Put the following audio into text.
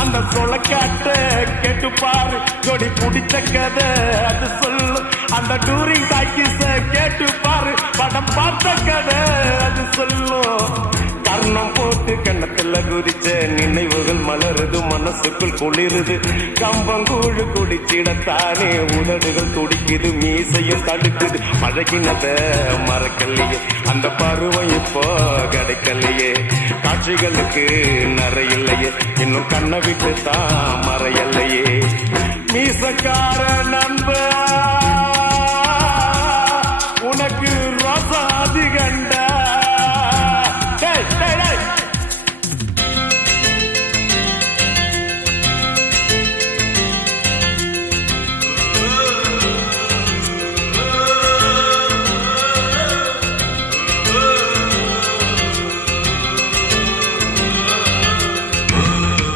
அந்த சொலக்காட்ட கேட்டுப்பாரு கொடி பிடிச்ச கதை அது சொல்லு அந்த டூரிங் டாக்கிஸ கேட்டுப்பாரு படம் பார்த்த கதை அது சொல்லும் கர்ணம் போட்டு கண்ணத்துல குதிச்ச நினைவுகள் மலருது மனசுக்குள் குளிருது கம்பங்கூழு குடிச்சிடத்தானே உதடுகள் துடிக்குது மீசையும் தடுக்குது பழகினத மறக்கலையே அந்த பருவம் இப்போ கிடைக்கலையே காட்சிகளுக்கு நிறையில்லையே இன்னும் கண்ணை விட்டு தான் மறையலையே மீசக்கார நண்பா